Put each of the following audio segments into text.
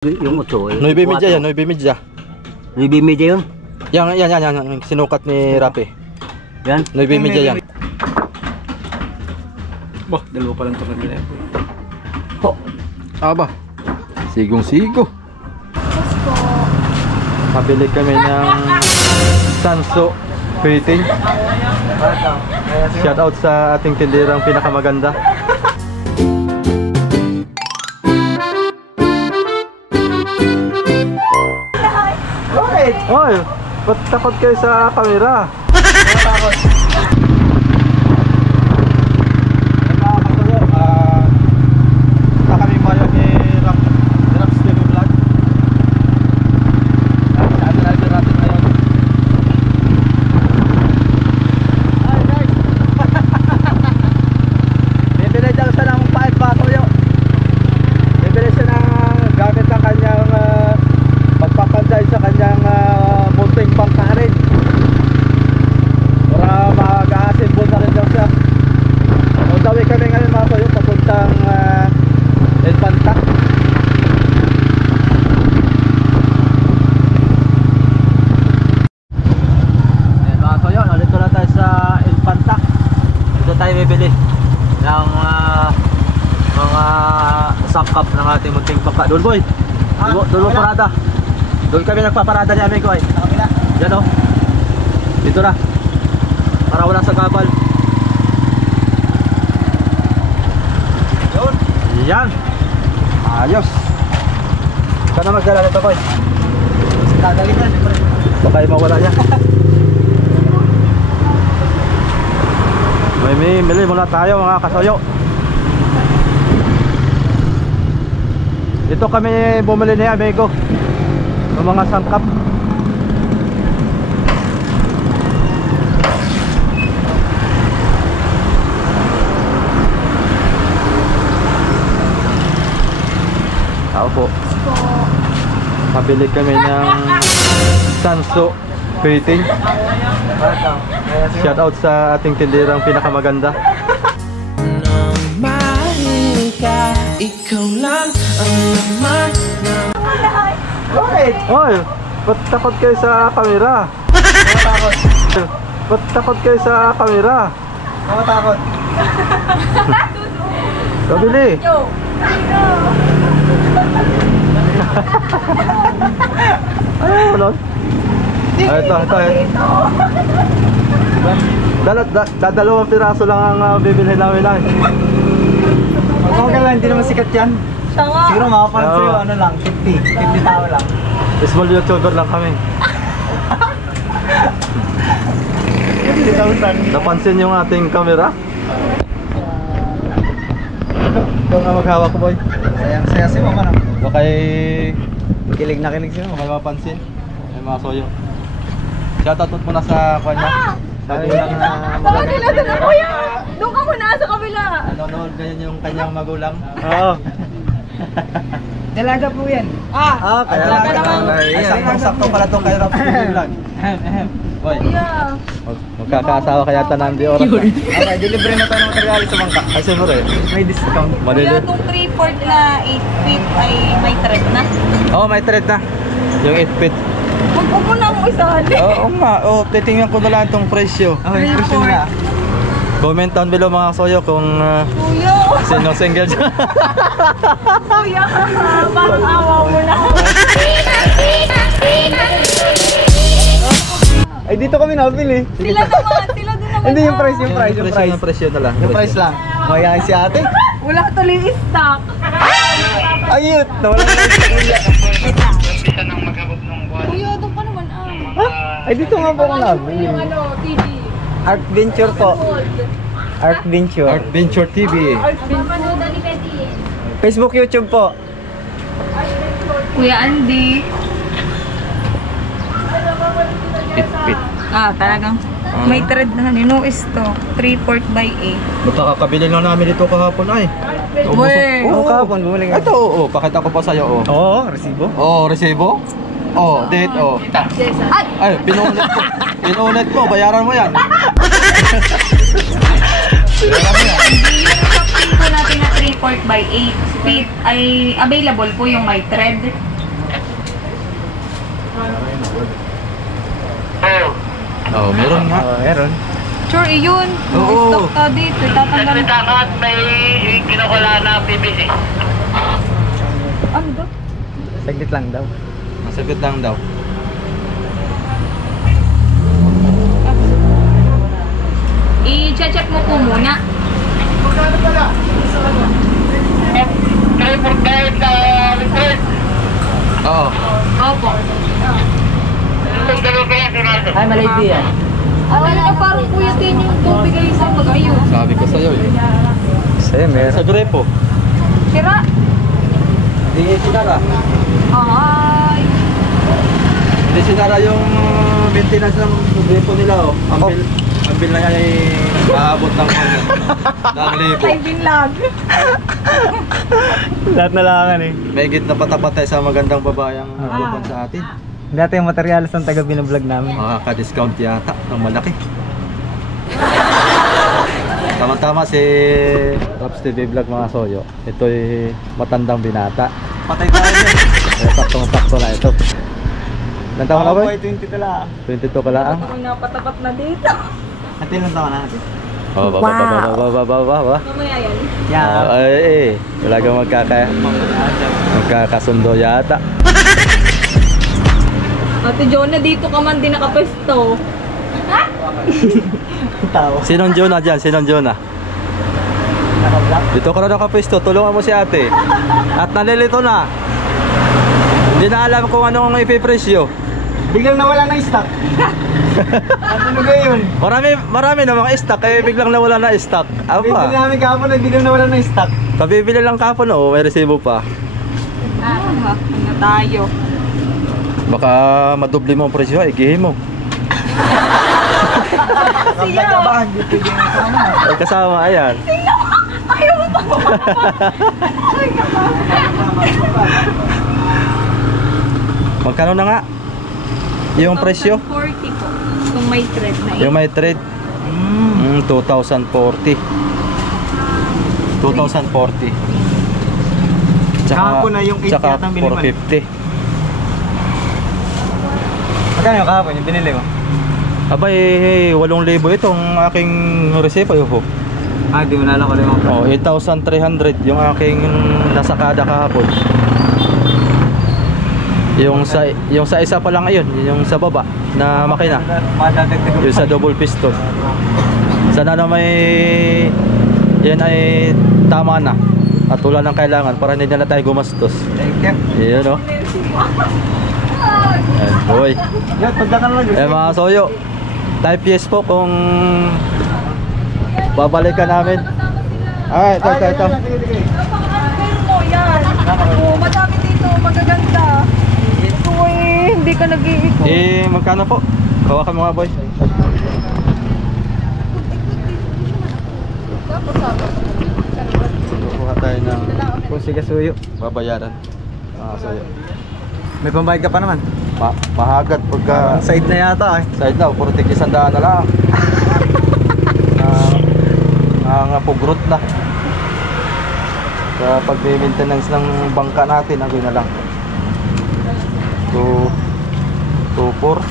Yung 8 eh. 9:30 yan, 9:30. 9:30 yun? Yan, sinukat ni Rapi. Yan? 9:30 yan. Bah, dalawa pa lang ito kanila. Ho! Aba! Sigong-sigo! Pabili kami ng Sanso Fitting. Shoutout sa ating tindirang pinakamaganda. Oy, ba't takot kayo sa camera? Takot. Kami mayo ni Raps TV Vlog. Natin ngayon. Hi guys! Bibili dyan siya ng 5 baso yun. Bibili siya ng gamit ng kanyang pagpapanday sa kanyang munting pangkarin. Para mag-aasimbol na rin daw siya. Undawi kami ngayon mga soyo papuntang Infanta. Ayan mga soyo, nalito na tayo sa Infanta. Dito tayo bibili ng mga sakap ng ating munting pangka. Doon boy! Doon mo parada. Doon kami nagpaparada ni amigo ay. Yan o. Dito na. Para wala sa kabal. Yun. Yan. Ayos. Saan na magdala nito boy? Dadalhin yan. Baka yung mawala niya. May mili muna tayo mga kasoyo. Dito kami bumili ni amigo ng mga sangkap. Tao po. Pabili kami ng Sanso Fitting. Shoutout sa ating tindirang pinakamaganda. Ikaw lang ang laman ng... Bakit? Oy, ba't takot kayo sa camera? Takot. Ba't takot kayo sa camera? Takot. Pabili. Ay, ano? Ito. Dadalawang piraso lang ang bibili namin ay. Okay lang, hindi naman sikat yan. Siguro makapan sa'yo, ano lang, 50 tao lang. Small YouTuber lang kami. 50,000. Napansin yung ating camera? Ikaw nga maghawak ko boy. Sayang-saya si mama na. Baka Kilig na kilig siya. baka mapansin. Ay mga soyo. Shoutout muna sa kanya. Magulang na Tawagin natin na kuya! Doon ka muna sa kabila! nanonood ganyan yung kanyang magulang. Oo. Dalaga po yan. Kaya Dalaga naman. ay saktong-sakto pala itong kay Raps TV Vlog. Boy, Yeah. magkakaasawa kaya tanan di oras. Okay, delivery na tayo ng materialis sa bangka. Ay siyempre, May discount. Kuya, malili. itong 3/4 na 8 feet ay may thread na. Oo, may thread na. Yung 8 feet. Mag-upo na akong isahan. Oo nga, titingnan ko na lang itong presyo. Okay, question na. Comment down below mga soyo kung Kuya! sino single dyan. Kuya! Parang awa mo na. Ay, dito kami nabili. Sila naman! Sila din naman. Hindi yung price, yung price, yung price. Yung presyo na lang. Yung price lang. Mayayain si ate. Wala tuloy stock. Ayut! Nawala na yung kuya. Kuya, doon pa naman Ay, dito nga po ako nabili. Yung ano, TV. Art Venture po. Art Venture. Art Venture TV. Facebook, YouTube po. Kuya Andy. 8 feet. Talagang may thread na no stock. 3/4 by 8. Baka kakabili lang namin dito kahapon ay. Weh! Oo, kahapon bumili nga. Ito, oo. Pakita ko pa sa'yo, oo. Oo, resibo. Oo, resibo. Oo, date, oo. Ay, pinulit ko. Pinulit ko, bayaran mo yan. Bayaran mo yan. Yung shopping po natin na 3/4 by 8 feet ay available po yung may thread. Oh, meron nga. Oo, meron. Sure, iyon. Oo. Stock ka dito. Tatanggal. may kinukula na PVC. Ano daw? Saglit lang daw. Masagot lang daw. I-check mo po muna. Try for guide request. Oo. Opo. Itong dalawa pa yan, Ronaldo. Ay, malady yan. Ano na parang kuya din yung tubig ay isang mag-ayos. Sabi ko sa'yo eh. Sa'yo, meron. Sa grepo. Sira. Hindi sinara. Ay. Hindi sinara yung maintenance ng grepo nila oh. Ang bill na yan ay maabot ng libo. Ay, binlag. Lahat na langan eh. May na patapatay sa magandang babayang bukan sa atin. Dati yung materialis ng taga binablog namin. Makaka-discount yata ng malaki. Tama-tama si Raps TV Vlog mga soyo. Ito'y matandang binata. Patay tayo yan. Kaya saktong-sakto na ito. Ilan taon ka ba? 22 lang. 22 ka lang? Ako napatapat na dito. At ilang taon na natin? Oh, baba. Mamaya yan. Yeah. Ay, wala kang magkakasundo yata. Ate Jonah, dito ka man din nakapesto. Tao. Sinong Jonah dyan? Sinong Jonah? Naka-block. Dito ka na nakapwesto, tulungan mo si ate. At nalilito na. Hindi na alam kung anong ipipresyo. Biglang nawala ng stock. Ano ba yun? Marami na mga stock, kaya biglang nawala na stock. Bibili Apa? namin kahapon na biglang nawala ng stock. Pabibili lang kapon, oh, may resibo pa. Ano tayo? Baka madubli mo ang presyo, igihin mo. Kapag dito yung kasama. Ay, kasama, ayan. Magkano na nga? Yung presyo? 2,040 po. Kung may thread na Yung may trade? 2,040. 2,040. Kahapon na yung 8 tsaka yata ang binili mo. 450. Magkano yung kahapon yung binili mo? Abay, 8,000 itong aking resibo. Ah, di mo na alam ko yung Oh, 8,300 yung aking nasakada kahapon. Yung sa isa pa lang ngayon, yung sa baba na makina. Madadagdag Yung sa double piston. Sana na may yan ay tama na. At wala nang kailangan para hindi na tayo gumastos. Thank you. Iyon, no? Ayan, boy. Yan, pagdakan lang. Eh mga soyo, type yes po kung babalikan namin. Ay, ito. Napaka-unfair mo yan. Oo, madami dito. Magaganda. Ito eh, hindi ka nag-iikot. Eh, magkano po? Hawakan mo nga, boy. Kukuha tayo ng Pusi ka suyo. babayaran. Mga soyo. May pambayad ka pa naman. Mahagat pagka Side na yata eh. side na, puro tig 100 na lang. Nga pugrot na. Sa pag-maintenance ng bangka natin, agoy na lang. 2, 4.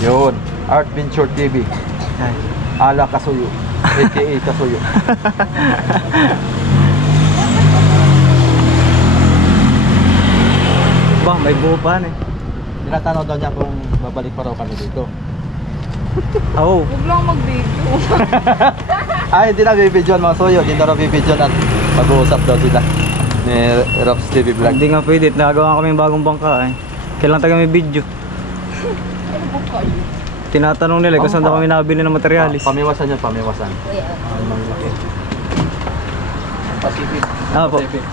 Yun, Art Venture TV. Ay. Ala Kasuyo. AKA Kasuyo. Bah, may buo pa eh. Tinatanong daw niya kung babalik pa raw kami dito. Oo. Huwag lang mag-video. Ay, hindi na bibidyoan mga soyo. Hindi na raw bibidyoan at mag-uusap daw sila ni Raps TV Vlog. Hindi nga pwede. Nagawa kami ng bagong bangka eh. Kailan tayo may video. Tinatanong nila kung saan daw kami nabili ng materialis. Pamiwasan yun, pamiwasan. Pacific. Ah, po. Pacific.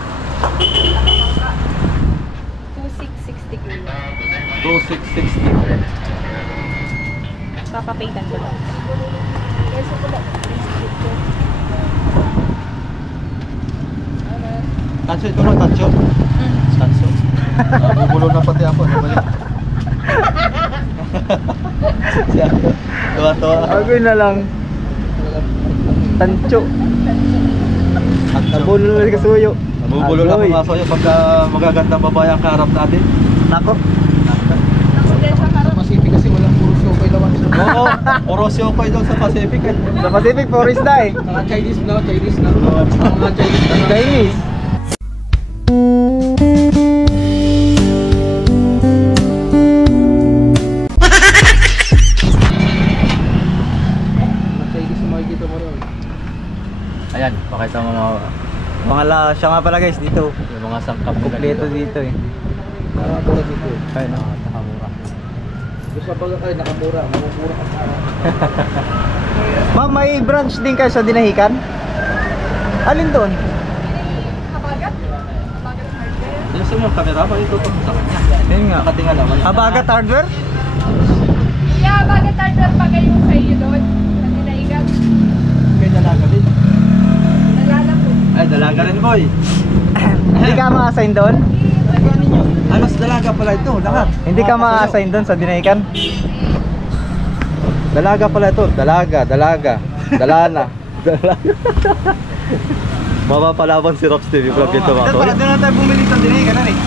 2,660 kilo. 2660. Papapaytan ko lang. Tanso ito mo, tanso. Tanso. Bubulo na pati ako. Siya. Tuwa-tuwa. Agoy na lang. Tancho. Nabulo na rin kasuyo. Bubulol ako nga sa'yo pagka magagandang babae ang kaharap natin. Nako. Pacific kasi walang puro Shokoy lawan. Oo, puro Shokoy daw sa Pacific eh. Sa Pacific, forest na eh. Mga Chinese na. Mga Chinese na. Chinese. Mga Chinese na makikita mo rin. Ayan, pakita mo Siya nga pala guys, dito. yung mga sangkap nila Kompleto dito eh. Nakamura dito. Ayun o. Nakamura. Gusto pa ba kayo nakamura? Mamumura ka sa Ma'am, may branch din kayo sa Dinahican? Alin doon? Yung sa yung camera mo, itutok mo sa kanya. Yun nga. Nakatinga naman. Habagat Hardware? Yeah, bakit tartar pa kayo sa iyo doon? Sa Dinaigan? May dalaga din. Nalala ko. Ay, dalaga rin boy. Hindi ka ma-assign doon? Ano sa dalaga pala ito? Lahat. Hindi ka ma-assign doon sa Dinahican? Dalaga pala ito. Dalaga. Dalana. Mapapalaban si Rob Steve. Vlog ito mga Doon tol. na tayo bumili sa Dinahican na eh.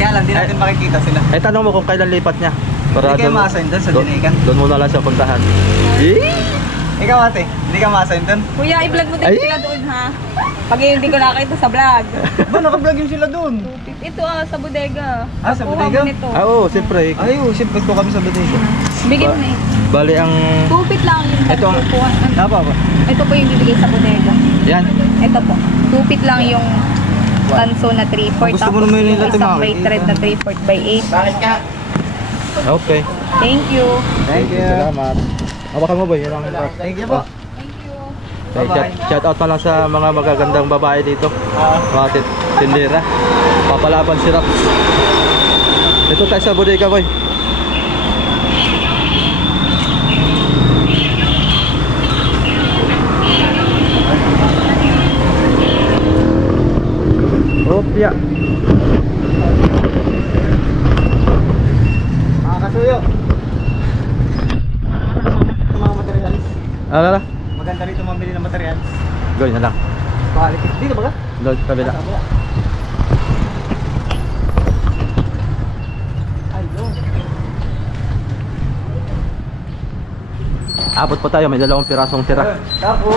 Kaya lang, di natin makikita sila. Eh, tanong mo kung kailan lipat niya. Para Hindi kayo doon- ma-assign doon sa doon- Dinahican? Doon muna lang siya puntahan. Ikaw ate, hindi ka ma-assign doon? Kuya, i-vlog mo din Ay! sila doon ha. Pag hindi ko nakita sa vlog. Ba, naka-vlog yun sila doon? Ito sa bodega. Ah, sa Kuha bodega? mo nito. Ah, oo, siyempre. Ay, siyempre ko kami sa Badega. Bigyan mo na eh. Bali ang... Tupit lang yung Ito ang- kukuha. Napa ba? Ito po yung bibigay sa bodega. Yan. Ito po. Tupit lang yung tanso na 3/4. Gusto mo naman nila isang tumawag. weight thread na 3/4 by 8. Okay. Thank you. Thank you. Salamat. Hawakan mo ba? Yan ang... Thank you po. Okay, shout out na lang sa mga magagandang babae dito. Mga tindera. Papalaban si Raps. Ito tayo sa bodega boy. Opya. Mga kasuyo. Mga materials. Ala. Maganda rito mamili ng materials. Gawin na lang. Quality. Dito ba ka? Load kabila. Ay, doon. Abot pa tayo, may 2 pirasong tira. Tapo.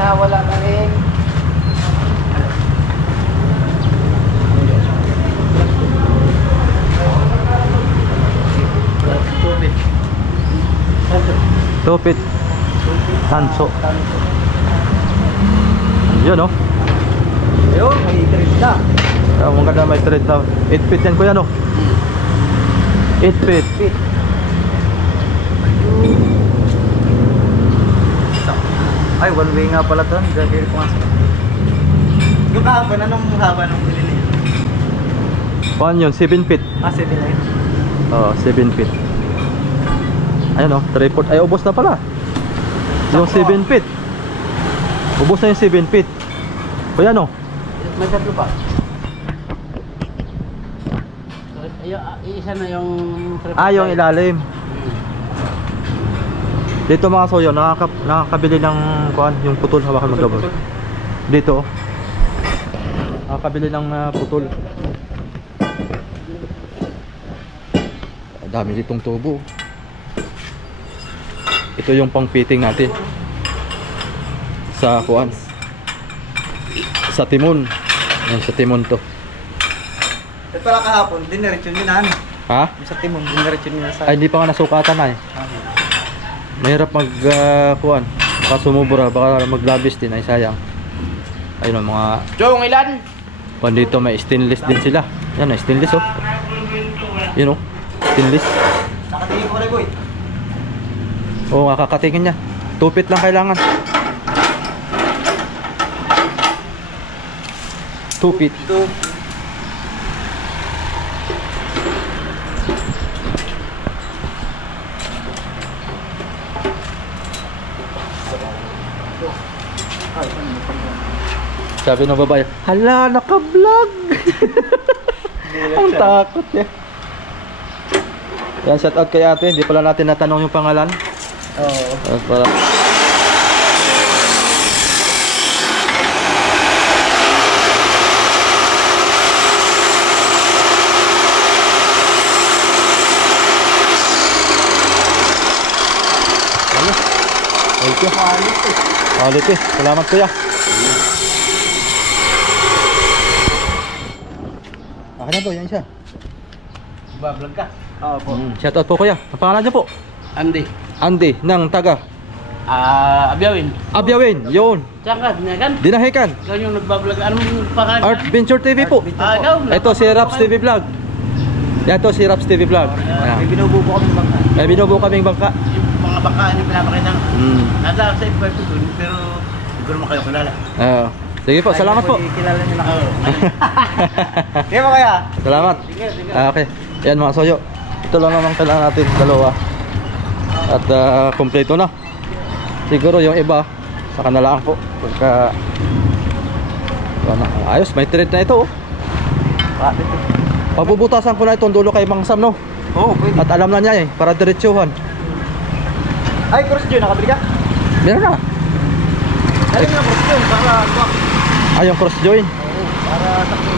na wala na rin. Tupit. Tanso. Yun oh. Ayun, may trip na. Ang ganda may thread na. 8 feet yan kuya no? 8 feet. Ay, one way nga pala doon. Dahil pumasok. Yung kahapon, anong haba nung binili niya? Kuhan yun, 7 feet. Ah, 7 na yun. Oo, 7 feet. Ayun oh, 3/4. Ay, ubos na pala. Yung 7 feet. Ubos na yung 7 feet. Kuya no? May tatlo pa. Isa na yung... Yung ilalim. Dito mga soyo, nakakabili ng kuhan, yung putol, hawakan mo double. Dito. Nakakabili ng putol. Dami ditong tubo. Ito yung pang-fitting natin. Sa kuhan. Sa timon. Yan, sa timon to. At pala kahapon, diniretso nyo na ano? Ha? Yung sa timon, diniretso nyo na sa... Ay, hindi pa nga nasukatan na eh. Mahirap mag kuhan. Baka sumubura, baka maglabis din, ay sayang. Ayun ang mga... Chong, ilan? Kuhan dito may stainless din sila. Yan, stainless oh. Yun oh, stainless. Nakatingin ko rin, boy. Oo, kakakatingin niya. 2 feet lang kailangan. 2 feet. Sabi ng babae, hala, naka-vlog. Ang takot niya. Yan, shout out kay ate. Hindi pala natin natanong yung pangalan. Oo. Para... Thank you. Quality. Salamat kuya. Akin na to, yan siya. Bablog ka. Opo. Shout out po kuya. Ang pangalan niyo po? Andy. Andy ng taga Abyawin. Abyawin. Yun. Tsaka, dinagan. Dinahikan. Ikaw yung nagbablog. Anong pangalan? Art Venture TV po. Ikaw. Ito si Raps TV Vlog. Yan to si Raps TV Vlog. May binubuo po kami ng bangka. May binubuo kaming bangka. Yung mga baka yung pinapakita. Mm. Nasa sa iba ito dun, pero hindi ko naman kayo kilala. Sige po, salamat po. Kilala niyo na ako. Kaya mo kaya? Salamat. Okay. Yan mga soyo. Ito lang naman kailangan natin dalawa. At kompleto na. Siguro yung iba sa kanalaan po. Pagka ayos, may thread na ito. Pabubutasan ko na itong dulo kay Mang Sam, no? Oo, pwede. At alam na niya eh, para diretsuhan. Ay, cross dyan. Nakabili ka? Meron na. Dali mo na cross dyan. Para ano? Ay, yung cross join. Para sakto.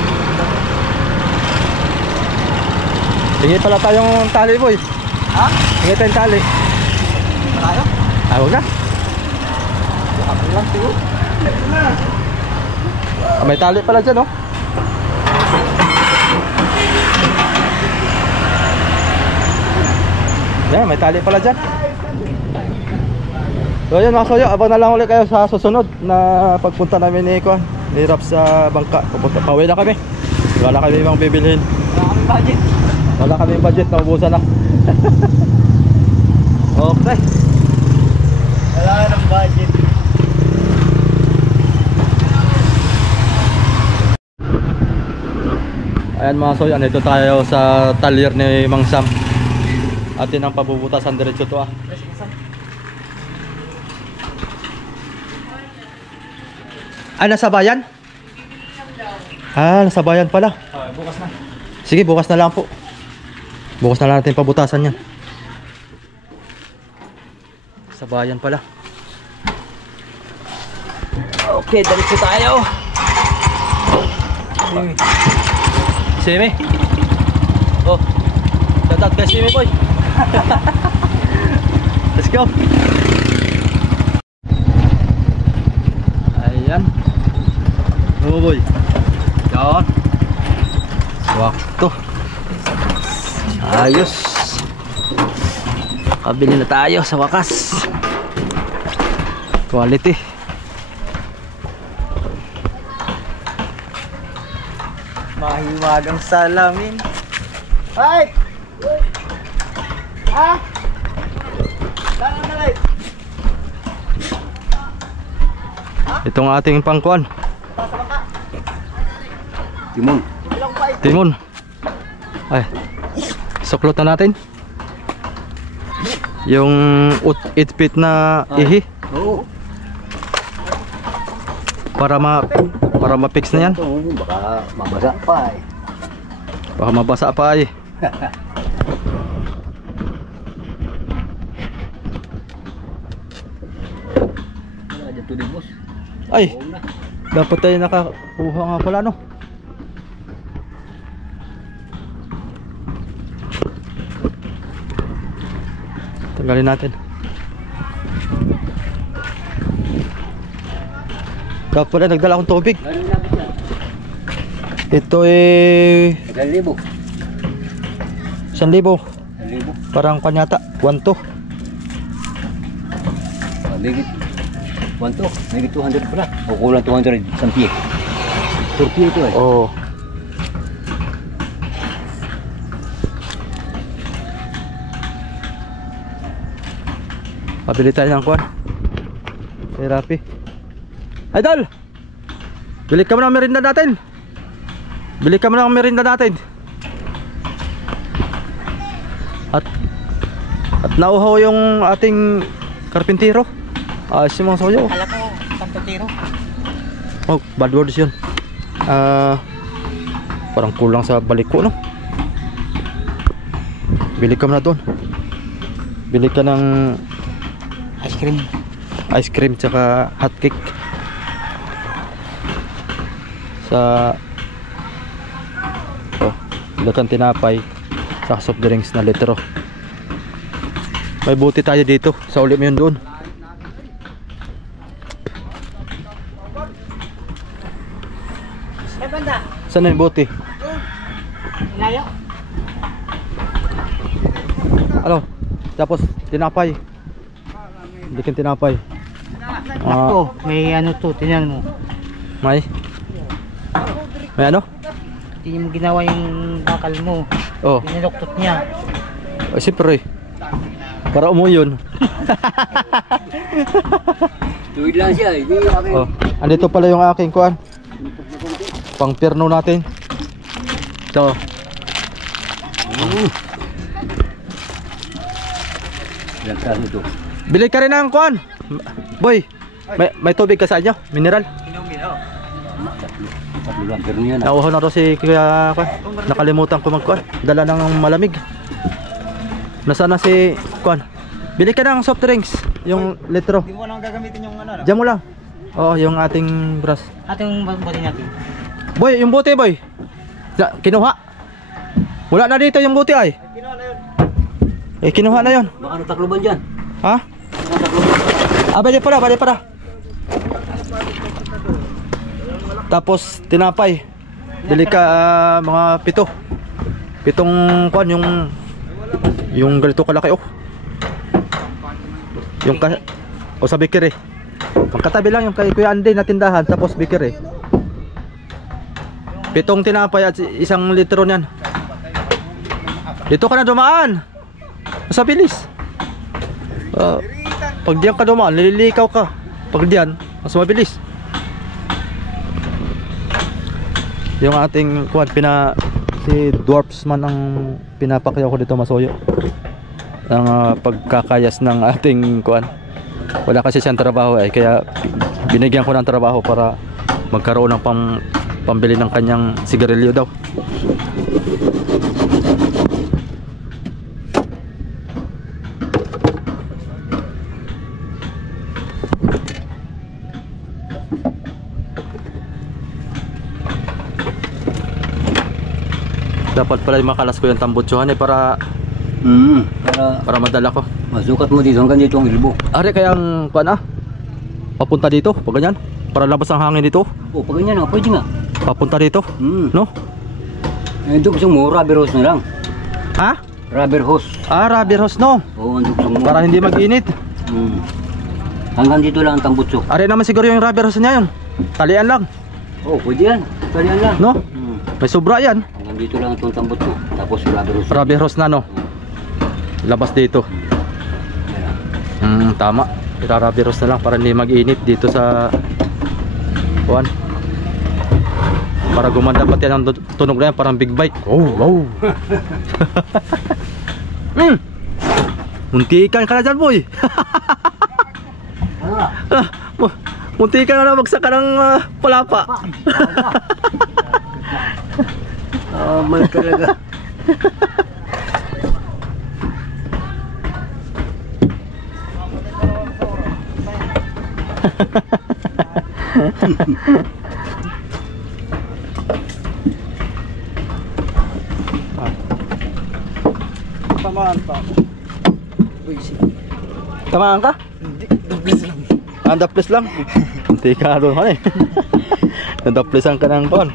Tingin pala tayong tali, boy. Ha? Tingin tayong tali. Tayo? Ay, huwag na. Ako lang siguro. May tali pala dyan, no? Yan, may tali pala dyan. So yun mga soyo, abang na lang ulit kayo sa susunod na pagpunta namin ni Kuan, ni Rap sa bangka. Pauwi na kami. Wala kami ibang bibilhin. Wala kami budget. Wala kami budget, naubusan na. Okay. Wala ka ng budget. Ayan mga soyo, andito tayo sa talyer ni Mang Sam. Atin ang pabubutasan diretso to ah. Ah, nasa bayan? Ah, nasa bayan pala. Bukas na. Sige, bukas na lang po. Bukas na lang natin pabutasan yan. Sa bayan pala. Okay, diretso tayo. Simi. Oh. Dadat kay Simi boy. Let's go. Ayan. Oh boy. Yan. Wakto. Ayos. Kabili na tayo sa wakas. Quality. Mahiwagang salamin. Ay! Ha? Saan ang nalay? Itong ating pangkuan. Timon. Timon. Ay. Suklot na natin. Yung 8 feet na ihi. Oo. Para ma-fix na yan. Ito, baka mabasa pa eh. Baka mabasa pa eh. Wala dito din boss. Ay, Oo na. dapat tayo nakakuha nga pala no. Tanggalin natin. Dapat pala nagdala akong tubig. Ganun lang yan. Ito eh 1,000. 1,000. 1,000. Parang kanyata 1 to. Megit 1 to. Megit 200 pala. O kulang 200 isang piye. 4 piye ito eh. Oh. Pabili tayo ng kuwan. Therapy. Idol! Bili ka mo ng merinda natin. Bili ka mo ng merinda natin. At nauhaw yung ating karpintero. Ayos yung mga soyo. Kala ko, pantutiro. Oh, bad words yun. Parang kulang sa balik ko, no? Bili ka na doon. Bili ka ng ice cream tsaka hot cake. Sa dakan tinapay sa soft drinks na litro. May buti tayo dito. Sa uli mo yun doon. Saan na yung buti? Ano? Tapos tinapay. Hindi kan tinapay. May ano to, tingnan mo. May ano? Hindi mo ginawa yung bakal mo. Oh, Piniluktot niya. siyempre. Para umuyon. Tuwid lang siya. Hindi akin. Oh, andito pala yung aking kuan. Pang perno natin. So, Nagkaso to. bili ka rin ng kuan. Boy, may tubig ka sa inyo? Mineral? Tatlo lang. Pero niya na. Nauho na ro si Kuya kuan. Nakalimutan ko magkuan. Dala ng malamig. Nasaan na si kuan? Bili ka ng soft drinks. Yung litro. Hindi mo lang gagamitin yung ano. Diyan mo lang. Oo, yung ating brush. Ating bote natin. Boy, yung bote boy. Kinuha. Wala na dito yung bote ay. Kinuha na yun. Kinuha na yun. Baka natakloban dyan. Ha? Bali para. Tapos tinapay. Bili ka mga 7. 7 kuan yung ganito kalaki oh. Yung sa bakery. Pagkatabi lang yung kay Kuya Andy na tindahan tapos bakery. 7 tinapay at 1 litro niyan. Dito ka na dumaan. Mas bilis. Pag diyan ka dumaan, nililikaw ka. Pag diyan, mas mabilis. Yung ating kuwan, si Dwarfsman ang pinapakyaw ko dito, Masuyo. Ang pagkakayas ng ating kuwan. Wala kasi siyang trabaho eh, kaya binigyan ko ng trabaho para magkaroon ng pambili ng kanyang sigarilyo daw. Dapat pala makalas ko yung tambutsuhan eh para madala ko. Masukat mo dito hanggang dito ang ilbo. Are kaya ang kuan papunta dito, pag ganyan, para labas ang hangin dito. Oh, pag ganyan nga, pwede nga. Papunta dito, no? Ito gusto mo, rubber hose na lang. Ha? Rubber hose. Rubber hose no. Oo, ang gusto mo. Para hindi mag-init. Hanggang dito lang ang tambutso. Are naman siguro yung rubber hose niya yun. Talian lang. Oh, pwede yan. Talian lang. No? May sobra yan. Hanggang dito lang itong tambutso. Tapos rubber hose. Rubber hose na no. Labas dito. Tama. Rubber hose na lang para hindi mag-init dito sa kuan. Para gumanda pati ang tunog na yan, parang big bike. Oh, wow. Muntikan ka na dyan, boy. Muntikan ka na magsaka ng palapa. Mal talaga. Tamaan pa. Tamaan ka? Hindi, duplis lang. Daples lang? Hindi ka doon ka eh. Nadaplesan ka ng kon.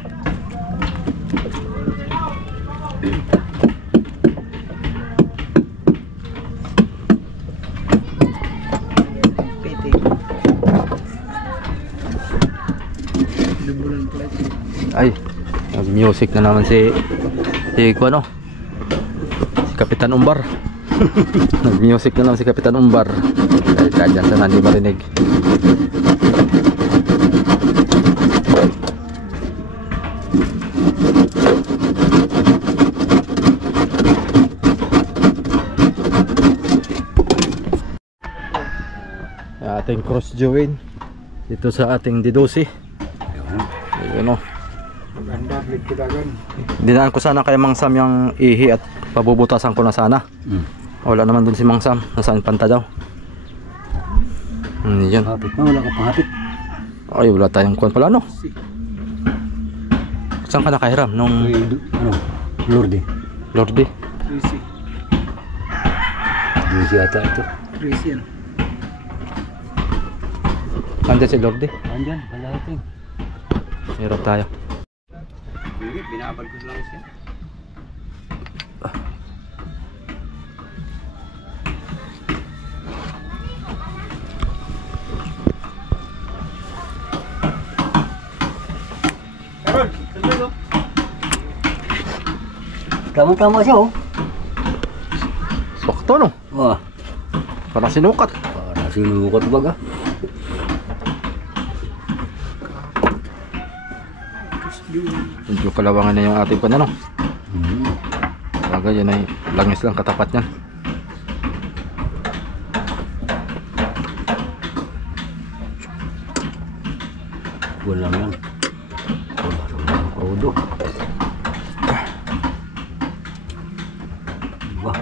Piti. Ay, nag-music na naman si ano? Si Kapitan Umbar. Nag-music na naman si Kapitan Umbar. Dahil dyan sana hindi marinig. Ating cross join dito sa ating D12. Ayun o. Ganda, blit ko dagan. Dinaan ko sana kay Mang Sam yung ihi at pabubutasan ko na sana. Wala naman dun si Mang Sam. Nasaan panta daw? Yan. Hapit na, wala ka panghapit. Ay, wala tayong kuwan pala, no? Saan ka nakahiram? Nung Ano? Lorde. Lorde? Crazy. Diyos yata ito. Crazy yan. Andiyan si Lorde. Andyan, palating. Hirap tayo. Binabal ko lang siya. Tama-tama siya, oh. Sakto, no? Wah, Parang sinukat. para sinukat baga. Medyo kalawangan na yung ating pan, ano? Bagay, yan ay langis lang katapat niyan. Wala lang yan. Rodo. Wah.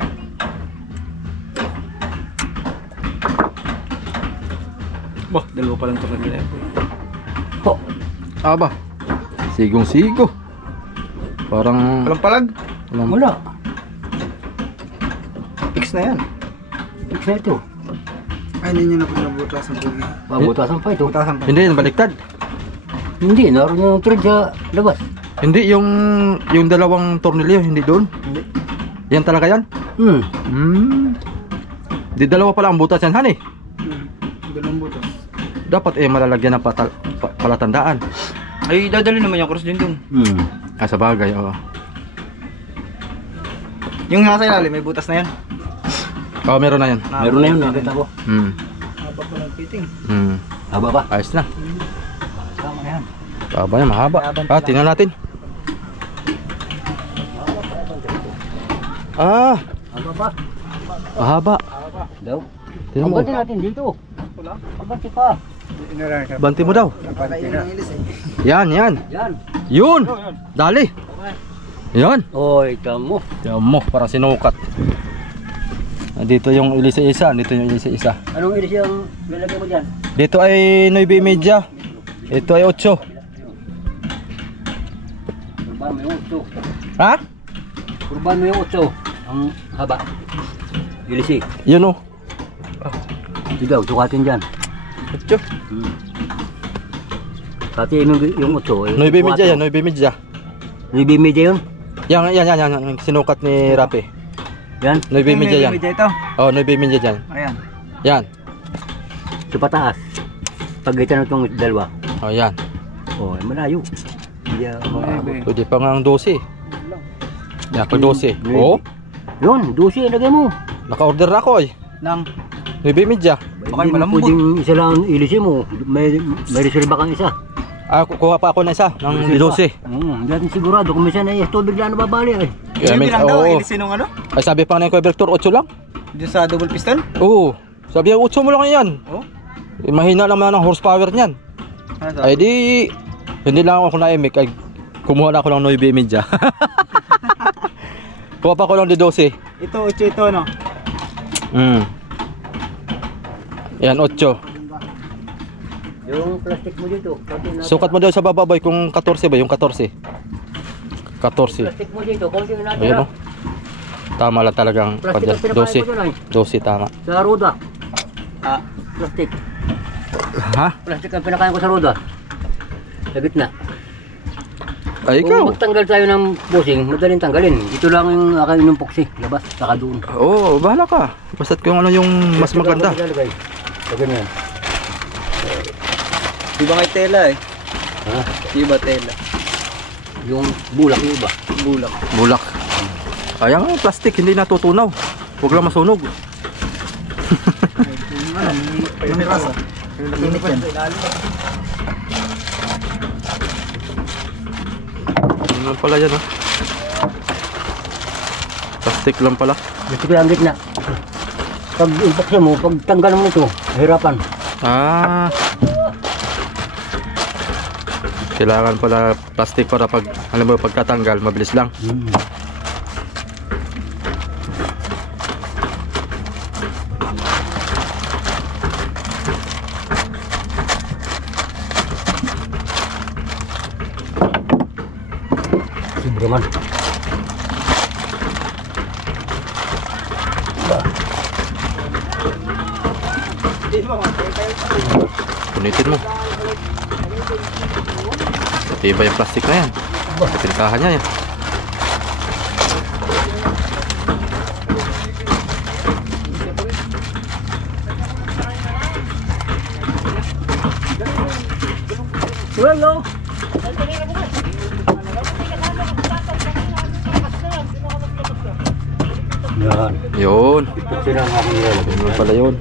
Bah, dalawa pa lang ito kanila. Oh, Aba, sigong-sigo. Parang Walang palag. wala. Fix na yan. Fix na ito. Ay, hindi nyo na pinabutas ang bugi. Pabutasan pa ito. Butasan pa. hindi, baliktad. Hindi, naroon yung thread sa labas. Hindi, yung dalawang tornilyo, hindi doon. Hindi. Yan talaga yan? Di dalawa pala ang butas yan, han eh. Dalawang butas. Dapat malalagyan ng palatandaan. Ay, dadali naman yung cross din dun. Sa bagay, oo. Yung nasa ilalim, may butas na yan. Oo, meron na yan. Meron na yun, nakita ko. Haba pa ng fitting. Haba ba? Ayos na. Tama yan. Mahaba yan, mahaba. Tingnan natin. Haba ba? Mahaba. Daw. Tingnan mo. Pagbanti natin dito. Pagbanti pa. Banti mo daw. Napakainin ng ilis eh. Yan. Yan. Yun! Dali! Yan! Oy, tamo. Yan mo, parang sinukat. Dito yung ilisa-isa, dito yung ilisa-isa. Anong ilis yung lalagay mo dyan? Dito ay 9.30. Ito ay 8. Kurban mo yung 8. Ha? Kurban mo yung 8. Ang haba. Ilisi. Yun o. Ito daw, sukatin dyan. 8. Pati yung 8. 9.30 yan, 9.30. 9.30 yun? Yan, yung sinukat ni Rapi. Yan. 9.30 yan. Ito. Oh, 9.30 dyan. Ayan. Yan. Sa pataas. Pagitan ng itong dalawa. Oh, yan. Oh, malayo. Hindi ako. Pwede pa nga ang 12. Yan, pag 12. Oh, Yun, 12 ilagay mo. naka-order na ako eh. Nang 9.30. Baka malambot. Pwedeng isa lang ilisi mo. May reserva kang isa. Kuha pa ako na isa ng 12. Hindi natin sigurado kung minsan ay ito bigla na babali ay. Yung bilang daw, oo. ilisin nung ano? Ay, sabi pa nga ng converter, 8 lang. Diyan sa double piston? Oo. Sabi niya, 8 mo lang yan. Oh? Mahina lang naman ang horsepower niyan. Ay di, hindi lang ako na-emik. Ay, kumuha na ako ng 9.30. Kuha pa ako ng 12. Ito, 8 ito, no? Yan, 8. Yung plastic mo dito. Sukat mo daw sa baba boy kung 14 ba yung 14. 14. Plastic mo dito. Kung sino natin Ayun o. Tama lang talagang Plastic ang pinakain ko dyan ay. 12 tama. Sa roda. Plastic. Ha? Plastic ang pinakain ko sa roda. Sa gitna. Ay ikaw. Kung magtanggal tayo ng busing, madaling tanggalin. Ito lang yung aking yung puksi. Labas, saka doon. Oo, bahala ka. Basta't kung ano yung mas maganda. Sa ganyan. Di ba ngay tela eh? Ha? Di ba tela? Yung bulak yung iba. Bulak. Bulak. Kaya nga plastic hindi natutunaw. Huwag lang masunog. Manirasa. Init yan. Ano pala yan ha? Plastic lang pala. Gusto ko yung gitna. Pag impaksa mo, pag tanggal mo ito, hirapan. Kailangan pala plastic para pag alam mo pagtatanggal mabilis lang. Sobra man. Punitin mo. Iba yung plastic na yan. Kapintahan niya yan. Well, Yan. Yun. Ito na ang aking nilalagay. Yun pala yun.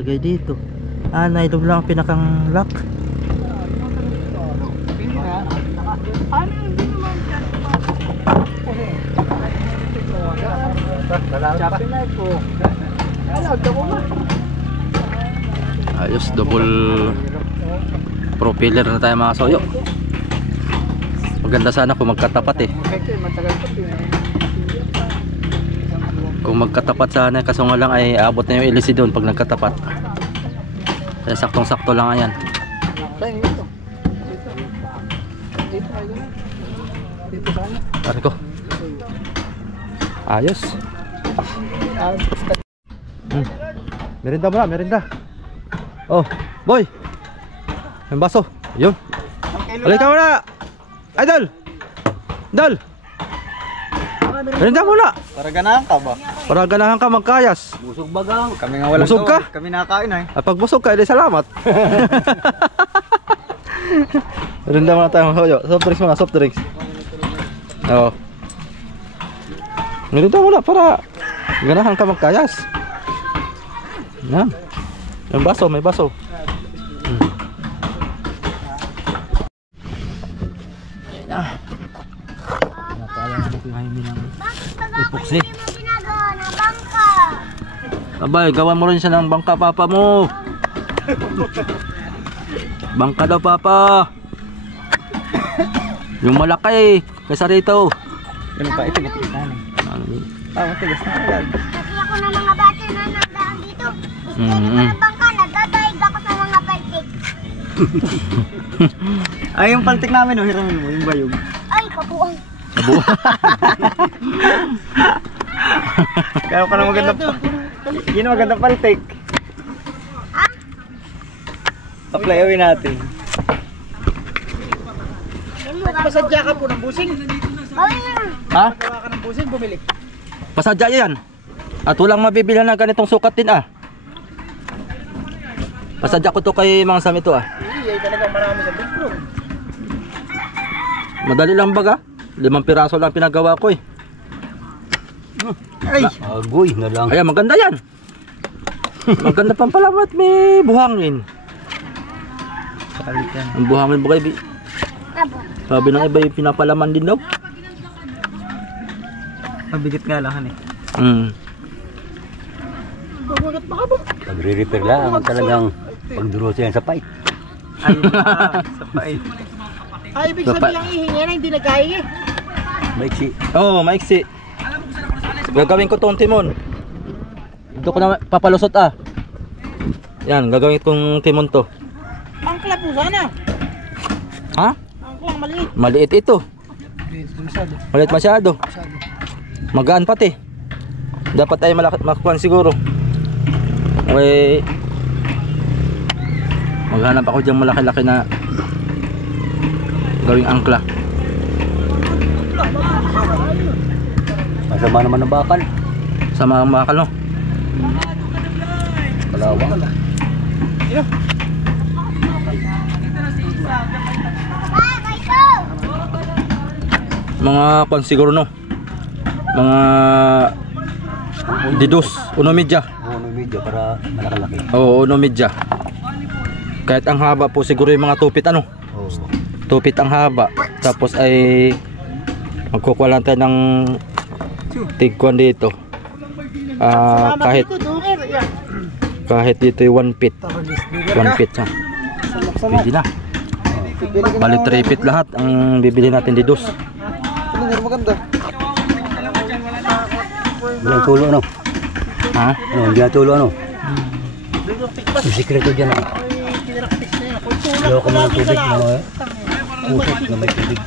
lagay dito. Nailog lang ang pinakang lock. Ayos, double propeller na tayo mga soyo. Maganda sana kung magkatapat eh. Kung magkatapat sana, kaso nga lang ay aabot na yung LC doon pag nagkatapat. Kaya saktong sakto lang ayan. Pare ko. Ayos. Merinda mo na, merinda. Oh, boy. Yung baso. Yun. Halika mo na. Idol. Idol. Merinda mo na. Para ganahan ka ba? Para ganahan ka magkayas. Busog bagang. Kami nga walang Busog ka? Kami nakakain ay. At pag busog ka, edi salamat. Merinda mo na tayo mga soyo. Soft drinks muna, soft drinks. Oo. Merinda mo na para ganahan ka magkayas. Yan. Yung baso, may baso. Epoxy. Abay, gawan mo rin siya ng bangka, papa mo. Bangka daw, papa. Yung malaki kaysa rito. Ganun pa, ito matigas na. Matigas na agad. Kasi ako ng mga bata na nagdaan dito. Gusto ko ng bangka, nagdadaig ako sa mga paltik. Ay, yung paltik namin, hiramin mo, yung bayog. Ay, kabuang. Kaya pa na maganda pa. Yun ang maganda paltik. Apply natin. Pasadya ka po ng busing. Ha? Gawa ka ng busing, bumili. Pasadya yan. At walang mabibilhan na ganitong sukat din ah. Pasadya ko to kay Mang Sam ito ah. Ay, talagang marami sa bigro. Madali lang baga. 5 piraso lang pinagawa ko eh. Ay! Agoy na lang. Ayan, maganda yan. Maganda pang palamat, may buhangin. Palit yan. Ang buhangin ba kayo? Sabi ng iba yung pinapalaman din daw. Mabigat nga lang eh. Pagre-repair lang talagang pagdurusa yan sa pipe. Ay, sa pait. Ay, ibig sabihin ang ihingi na hindi nagkahingi. Maiksi. Oo, oh, maiksi. Gagawin ko tong timon. Ito ko na papalusot ah. Yan, gagawin kong timon to. Angkla po sana. Ha? Angklang maliit. Maliit ito. Maliit masyado. Magaan pati. Dapat ay makakuan siguro. Okay. Maghanap ako diyang malaki-laki na gawing angkla. Masama naman ang bakal. Sama ang bakal no? Kalawang. Mga kwan siguro no? Mga didos, uno media. Ano medyo para malaki-laki. Oo, uno media. Kahit ang haba po siguro yung mga tupit ano? Oo. Tupit ang haba. Tapos ay Magkukuha lang tayo ng tigkuan dito. Kahit dito yung 1 feet. 1 feet siya. Pwede na. Bali 3 feet lahat ang bibili natin di dos. Maganda. Hindi ang tulo, ano? Ha? Ano, hindi ang tulo, ano? Yung sikreto dyan, ano? Ayaw ko mga tubig na mga pusok na may tubig.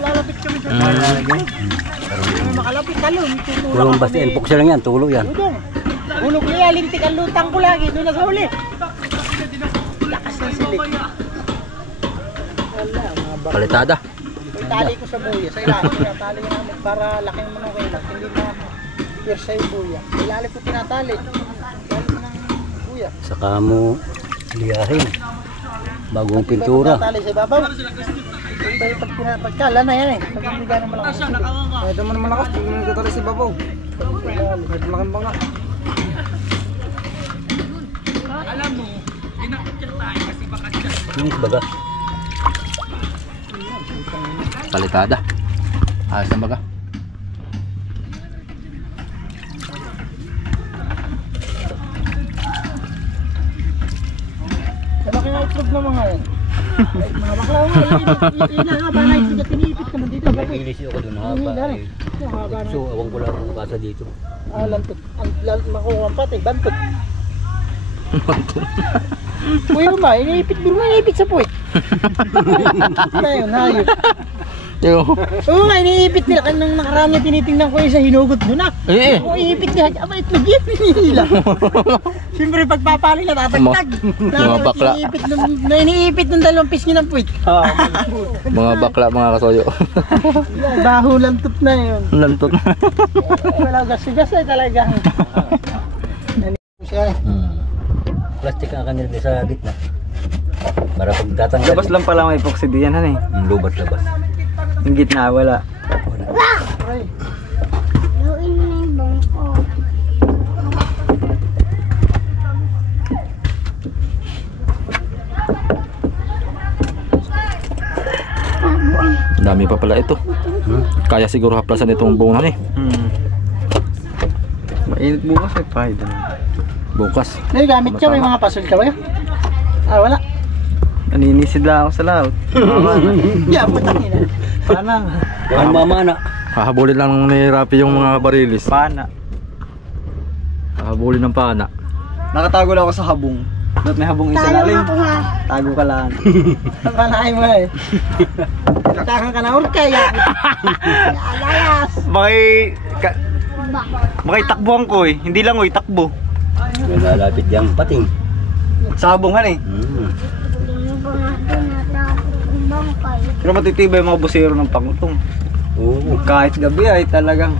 Lalapit kami sa makalapit talon. Tulong basta yan, puksa lang yan, tulo yan. Ulog niya, lintik ang lutang ko lagi. Doon na sa huli. Lakas ng silik. Palitada. May tali ko sa buya. Sa ilalim ko tali namin para laki naman ang kailang. Hindi na piersa yung buya. Sa ilalim ko tinatali. Ilalim ng buya. Saka mo liyahin. Bagong pintura. Tali sa ibabaw. Pagkala na yan eh. Pag bigyan ng malakas. Ito mo naman lakas. Tingin mo nagtatali si Babaw. Ito malaking banga. Linis baga. Palitada. Ayos na baga. Malaki na itlog ng mga yan. Mga bakla nga. Inahaba na itlog at tinipit naman dito. Ilisyo ko doon haba. So, awang ko lang ang basa dito. Lantot. Makuha ang pati. Bantot. Puyo ba? Iniipit mo. Iniipit sa puwit. Ayun, hayop. Oo nga, iniipit nila. Kanang nakaraan niya tinitingnan ko yung sa hinugot doon ah. Kung iipit niya, aba itlog yan. Hinihila. Siyempre pagpapali na tatagtag. Mga bakla. Iniipit ng 2 pisngi ng puwit. Mga bakla, mga kasoyo. Baho lantot na yun. Lantot. Wala gas-gas ay talaga. Plastic ang kanil sa gitna. Para pag tatanggal. Labas lang pala may epoxy diyan, han eh. Lubat labas. Yung gitna, wala. Luin mo na yung bangko. Dami pa pala ito. Kaya siguro haplasan itong buunan eh. Mainit bukas eh, pahid na. Bukas. May gamit siya, may mga pasol ka ba? Wala. Naninisid lang ako sa laut. Yeah, putang ina. Panang. Ang mamana. Hahabulin lang ni Rapi yung mga barilis. Pana. Hahabulin ng pana. Nakatago lang ako sa habong. Dapat may habong isa lalim. Tago ka lang. Panahay mo eh. Takang ka na urkay. Alayas. Makaitakbuhan ko eh. Hindi lang ko itakbo. Lalapit yang pating. Sa habongan eh. Pero matitibay yung mga busero ng pangutong. Oo. Kahit gabi ay talagang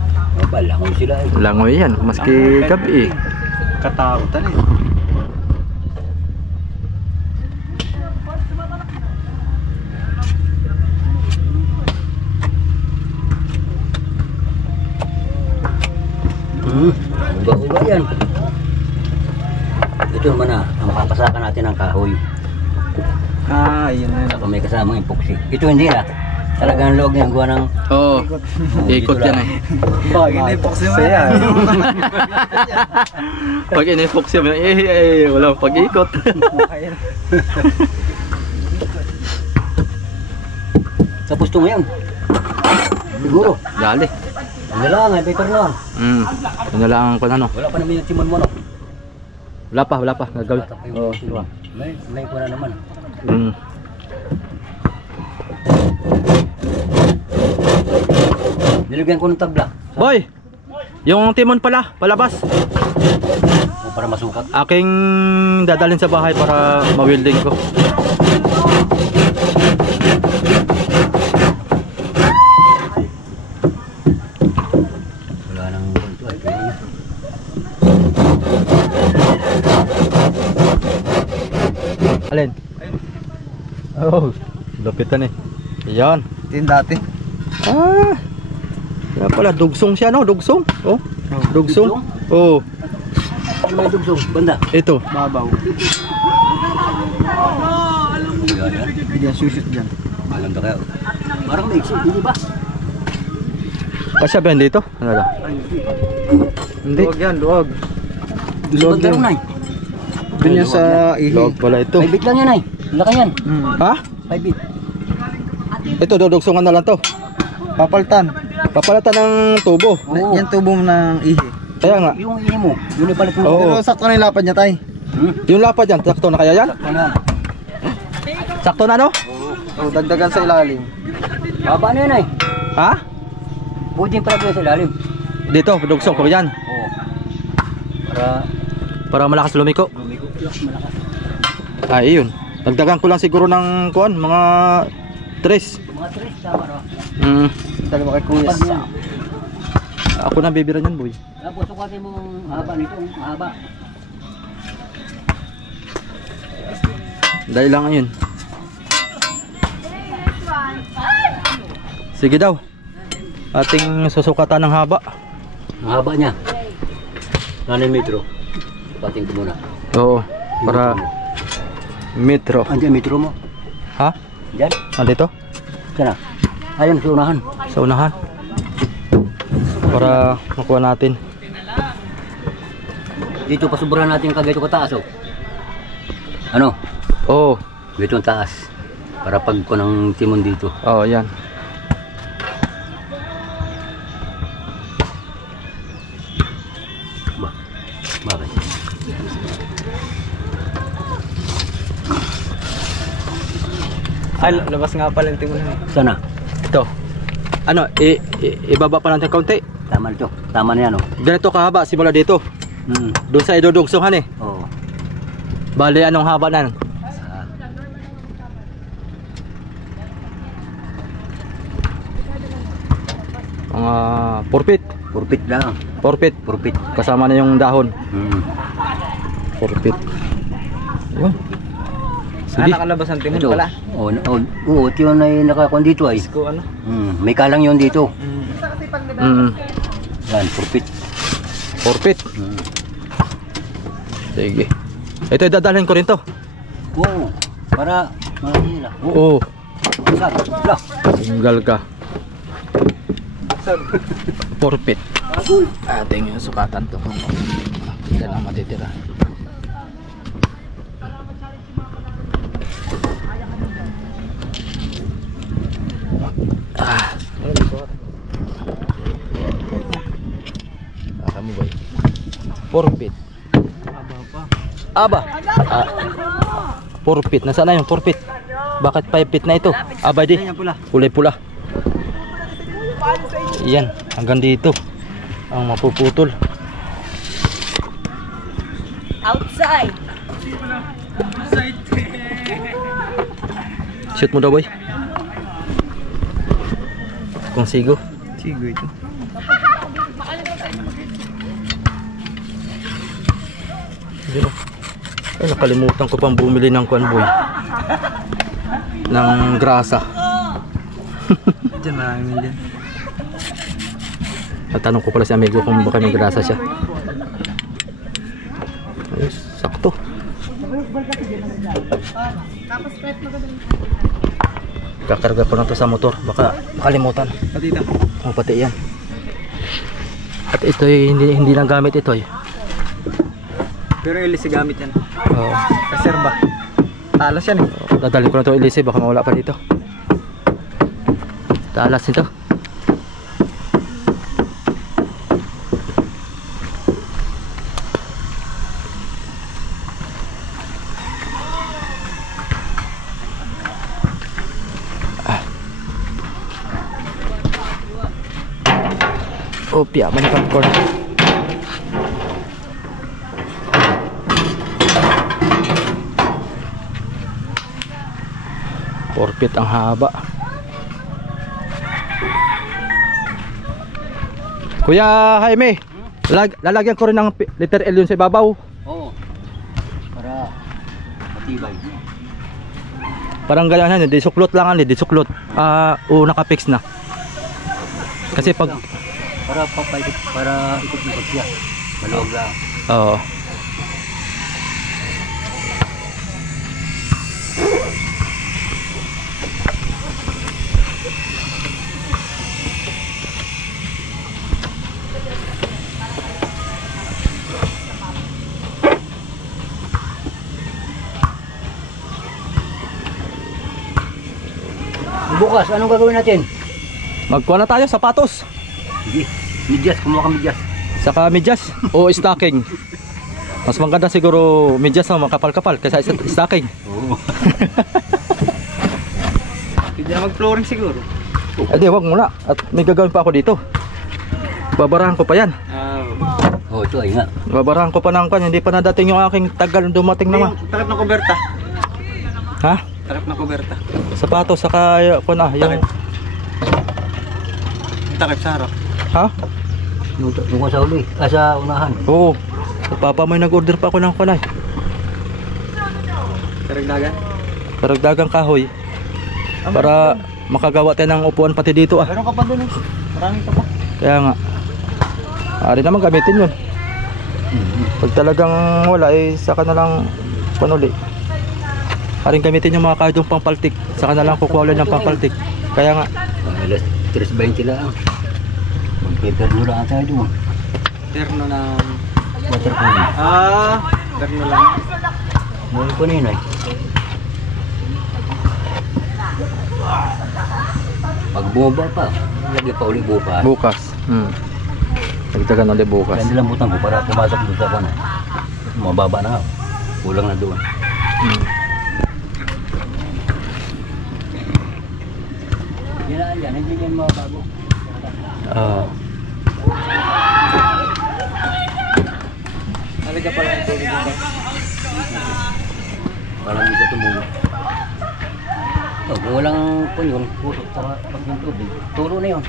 Balangoy sila eh. Langoy yan, maski gabi eh. katakutan eh. Uga-uga yan. Ito naman na, ang makapasakan natin ng kahoy. Yun na. Saka may kasamang epoxy. Ito hindi na. Talagang loob niya gawa ng Oo, ikot yan eh. Pag in-epoxy mo yan. Pag in-epoxy mo, walang pag-ikot. Tapos ito ngayon. Siguro. Dali. Ano lang, ay paper lang. Ano na lang kung ano. Wala pa naman yung timon mo, no? Wala pa, gagawin. Oo, diba? May ko na naman. Nilagyan ko ng tabla. Boy! Yung timon pala, palabas. O para masukat. Aking dadalhin sa bahay para ma-welding ko. Wala nang ganito ay pwede na. Alin? Oh, lupitan eh. Yan. Yung dati. Kaya pala, dugsong siya no? Dugsong? Oh, dugsong? Oh, Ano may dugsong? Banda. ito. Babaw. Yan yan. Hindi yan sushoot dyan. Alam ka kaya. Parang may exit, hindi ba? Kasya ba yan dito? Ano lang? Hindi. Luwag yan, luwag. Luwag yan. na. Doon yan sa ihi. Log pala ito. 5 bit lang yan ay. Laki yan. Ha? 5 bit. Ito, dudugsungan na lang to. Papaltan. Papalatan ng tubo. Oo. Yan tubo mo ng ihi. Kaya nga. Yung ihi mo, yun yung palit mo. Oo. Pero sakto na yung lapad niya, tay. Yung lapad yan, sakto na kaya yan? Ano? Sakto na no? O, dagdagan sa ilalim. Baba na yun ay. Ha? Pwedeng pala doon sa ilalim. Dito, dugsong ko yan. Oo. Para malakas lumiko. Lumiko malakas. Ay, yun. Dagdagan ko lang siguro ng kuan, mga 3. Mga 3 tama ro. Dalawa kay kuya. Ako na bibira niyan, boy. Tapos sukatin mo ang haba nito, mahaba. Dahil lang yun. Sige daw. Ating susukatan ng haba. Ang haba niya. 9 metro. Sukatin ko muna. Oo. Para metro. Andiyan metro mo. Ha? Diyan. Nandito? Sana. Ayun, sa unahan. Sa unahan. Para makuha natin. Dito pasubrahan natin kagayto kataas oh. Ano? Oo. Dito ang taas. Para pag ko ng timon dito. Oo, yan. Bakit? Ay, labas nga pala yung timon. Sana. Ito. Ano, ibaba pa natin kaunti. Tama nito. Tama na yan oh. Ganito kahaba, simula dito. Doon sa idudugsungan eh. Oo. Bali, anong haba na? Mga 4 feet. Purpit lang. 4 feet. Purpit. Kasama na yung dahon. 4 feet. Yun. Sige. Nakalabas ang timon Ito. pala. Oo, ito yun ay nakakuan dito ay. Ko ano? May kalang yun dito. Yan, purpit. 4 feet. Sige. Ito, dadalhin ko rin to. Oo. Para mahila. Oo. Sag. Lah. Tinggal ka. 4 feet. Ating sukatan to kung ilan ang matitira. Kamu ba? 4 feet. Aba. 4 feet. Nasaan na yung 4 feet? Bakit 5 feet na ito? Aba di. Kulay pula. Yan. Hanggang dito. Ang mapuputol. Outside. Shoot mo daw boy. Kung sigo. Sigo ito. Ay, nakalimutan ko pang bumili ng kuan boy. Ng grasa. Diyan maraming dyan. Natanong ko pala si amigo kung baka may grasa siya. Ayos, sakto. Kakarga ko na to sa motor. Baka makalimutan. Pati ito. O pati yan. At ito hindi na gamit ito eh. Pero ilisi gamit yan. Oo. Kaserba. Talas yan eh. Dadalhin ko na ito ilisi. Baka mawala pa dito. Talas nito. Opya, banyak popcorn. Porpit ang haba. Kuya Jaime, lalagyan ko rin ng letter L yun sa ibabaw. Oo. Para matibay. Parang ganyan, hindi suklot lang, hindi suklot. Nakapix na. Kasi pag Para papaikot, para ikot ng pagsiya. Maluwag lang. Oo. Bukas, anong gagawin natin? Magkuha na tayo, sapatos. Sige, medyas, kumuha ka medyas. Saka medyas o stocking. Mas maganda siguro medyas na makapal-kapal kaysa stocking. Oo. Pwede na mag-flooring siguro. Eh di, wag muna. At may gagawin pa ako dito. Babarahan ko pa yan. Oo, ito ay nga. Babarahan ko pa ng kan. Hindi pa nadating yung aking tagal dumating naman. Takip na kuberta. Ha? Takip na kuberta. Sapatos saka ko na yung... Takip sa harap. Ha? Yung sa uli, sa unahan. Oo. Papa may nag-order pa ako ng kunay. Karagdagan. Karagdagang kahoy. Para makagawa tayo ng upuan pati dito ah. Meron ka pa doon. Maraming ka pa. Kaya nga. Ari naman gamitin yun. Pag talagang wala eh saka na lang panuli. Aring gamitin yung mga kahit yung pampaltik. Saka na lang kukuha ulit ng pampaltik. Kaya nga. Alas 3:20 lang. Magpe-perno lang tayo doon. Terno ng... Watercooling. Terno lang. Muli ko na yun ay. Pag bumaba pa, lagi pa uli bukas. Bukas. Nagtagan ulit bukas. Kaya nilambutan ko para pumasok doon sa kanan. Mababa na nga. Kulang na doon. Yan, hindi yan mabago. Alaga pala yung tubig dito. Parang hindi siya tumulong. Kung walang punyon, puso sa pag yung tubig, tulo na yun.